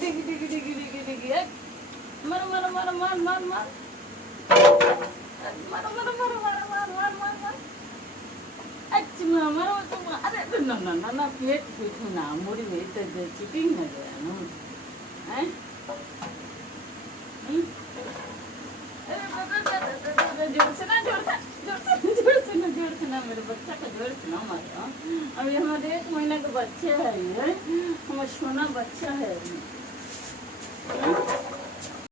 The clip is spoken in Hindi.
डिगी डिगी डिगी डिगी डिगी मर मर मर मर मर मर मर मर मर मर मर मर मर मर अच्छा मर तुम अरे ना ना ना ना पेट पीछू ना मुड़ी में इतने चिटिंग है ना हैं जोर से ना जोर से जोर से जोर से ना जोर से ना मेरे बच्चा का जोर से ना मारो अभी हमारे 1 महीना का बच्चा है ये हमारा सोना बच्चा है